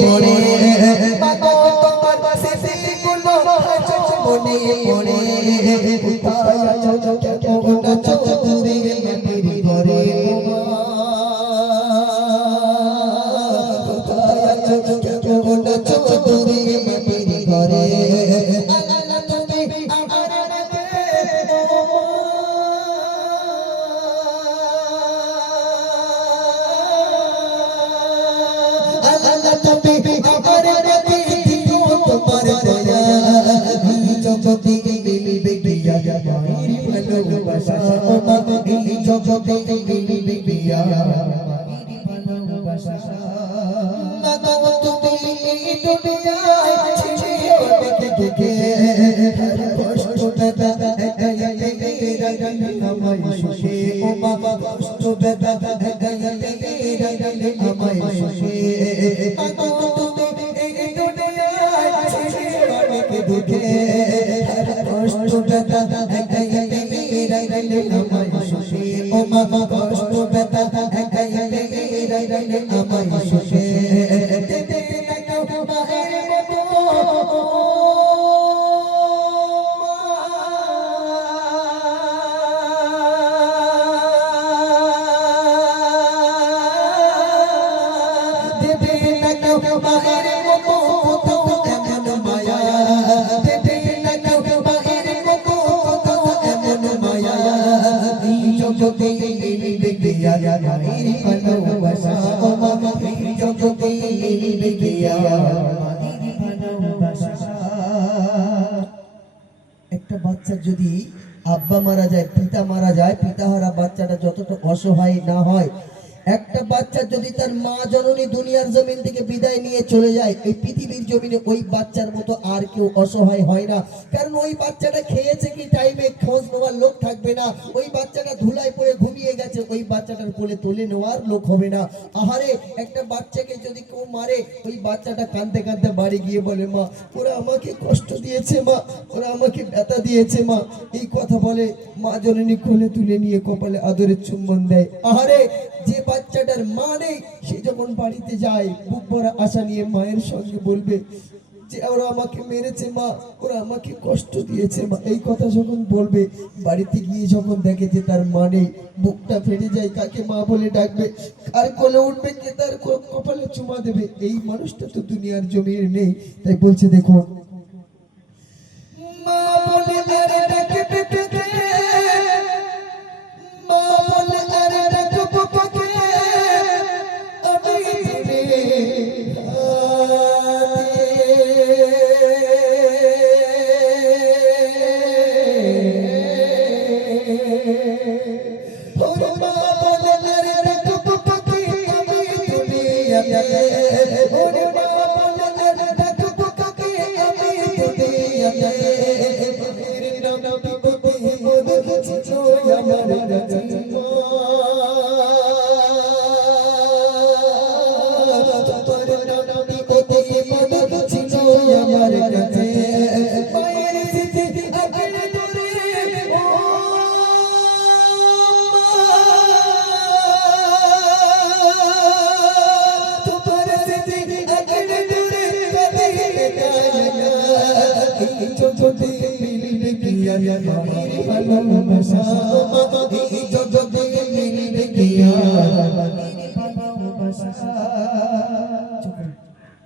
পড়ে মাগো তোমার স্মৃতিগুলো আজও মনে পড়ে কোথায় আছো কেমন আছো দূরে মাটির ঘরে কোথায় আছো কেমন আছো দূরে মাটির ঘরে আল্লাহ তুমি আমার রাখে আল্লাহ তুমি আমার রাখে দিও তোমার দয়া এই জগতে মিলবে গিয়া মায়ের ভালোবাসা এই জগতে মিলবে গিয়া মায়ের ভালোবাসা মাগো তুমি এই দুনিয়ায় ছিলে অনেক দুঃখে কষ্ট ব্যথা আমায় সুখে ও বাবা কষ্ট ব্যথা আমায় সুখে মাগো তুমি এই দুনিয়ায় ছিলে অনেক দুঃখে কষ্ট ব্যথা আমায় সুখে ও বাবা কষ্ট ব্যথা আমায় সুখে একটা বাচ্চা যদি আব্বা মারা যায় পিতা মারা যায় পিতা হারা বাচ্চাটা যতটা অসহায় না হয় একটা বাচ্চা যদি তার মা জননী দুনিয়ার জমিন থেকে বিদায় নিয়ে চলে যায় এই পৃথিবীর জমিনে ওই বাচ্চার মতো আর কেউ অসহায় হয় না কারণ ওই বাচ্চাটা খেয়েছে কি টাইমে খোঁজ নেওয়ার লোক থাকবে না ওই বাচ্চাটা ধুলায় পড়ে ঘুমিয়ে গেছে ওই বাচ্চাটার কোলে তুলে নেওয়ার লোক হবে না আহারে একটা বাচ্চাকে যদি কেউ মারে ওই বাচ্চাটা কাঁদতে কাঁদতে বাড়ি গিয়ে বলে মা ওরা আমাকে কষ্ট দিয়েছে মা ওরা আমাকে ব্যথা দিয়েছে মা এই কথা বলে মা জননী কোলে তুলে নিয়ে কপালে আদরের চুম্বন দেয় আহারে যে বাচ্চাটার মা নেই সে যখন বাড়িতে যায় বুক ভরা আশা নিয়ে মায়ের সঙ্গে বলবে যে ওরা আমাকে মেরেছে মা ওরা আমাকে কষ্ট দিয়েছে মা এই কথা যখন বলবে বাড়িতে গিয়ে যখন দেখে যে তার মা নেই বুকটা ফেটে যায় কাকে মা বলে ডাকবে আর কোলে উঠবে কে তার কপালে চুমা দেবে এই মানুষটা তো দুনিয়ার জমিনে নেই তাই বলছে দেখো মা বলে আরে ডাকে পেটে মা বলে আরে ডাকে পপকে আমি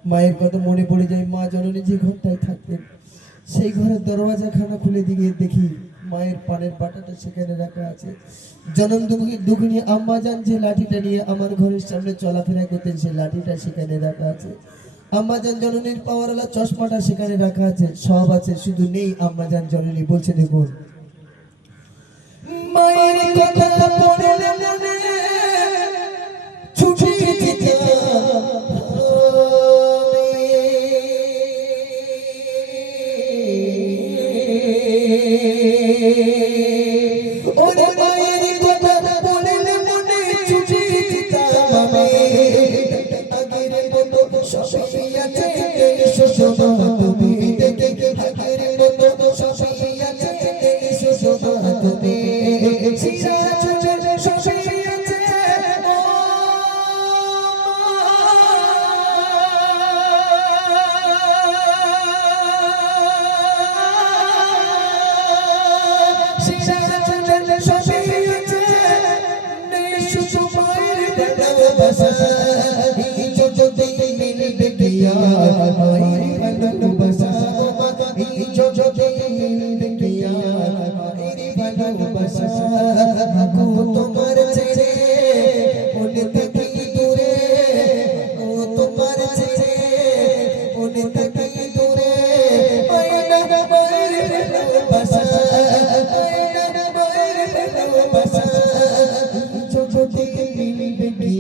মায়ের কথা মনে পড়ে যায় মা জননী যে ঘরটায় থাকতেন সেই ঘরের দরওয়াজা খানা খুলে দিয়ে দেখি মায়ের পানের বাটাটা সেখানে রাখা আছে জনম দুঃখিনী আম্মা জান যে লাঠিটা নিয়ে আমার ঘরের সামনে চলাফেরা করতেন সেই লাঠিটা সেখানে রাখা আছে আম্মা জান জননীর পাওয়ারওয়ালা চশমাটা সেখানে রাখা আছে সব আছে শুধু নেই আম্মা জান জননী বলছে দেখুন মায়ের কথা পড়লে মনে ছুটে যেতে ওরে মায়ের কথা পড়লে মনে ছুটে যেতে আগের মতো সবই আছে শোষণ তুমি দেখে আগের মতো সবই আছে শোষণ তুমি ভালোবাসা এই জগতে মিলবে কি আর মায়ের ভালোবাসা এই জগতে মিলবে কি আর মায়ের ভালোবাসা গো তোমার ছেড়ে মনে থাকি দূরে ও তোমার ছেড়ে মনে থাকি দূরে মায়ের ভালোবাসা মায়ের ভালোবাসা জগতে মিলবে কি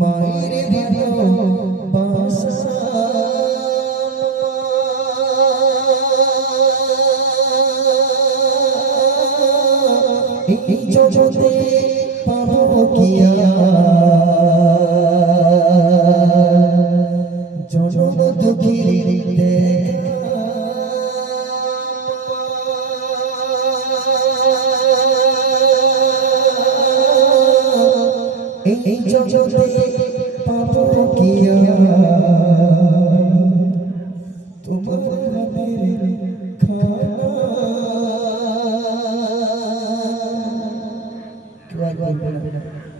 মায়ের ভালোবাসা এই জগতে পাবো কি জনম দুঃখীর এই জগতে পাবো কি তোমার হাতের খানা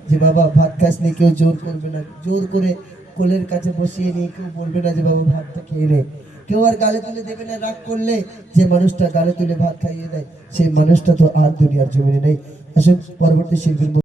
যে বাবা ভাত খাস নি, কেউ জোর করবে না, জোর করে কোলের কাছে বসিয়ে নিয়ে কেউ বলবে না যে বাবা ভাতটা খেয়ে নে, কেউ আর গালে তুলে দেবে না। রাগ করলে যে মানুষটা গালে তুলে ভাত খাইয়ে দেয় সেই মানুষটা তো আর দুনিয়ার জমিনে নেই। আসলে পরবর্তী শিল্পীর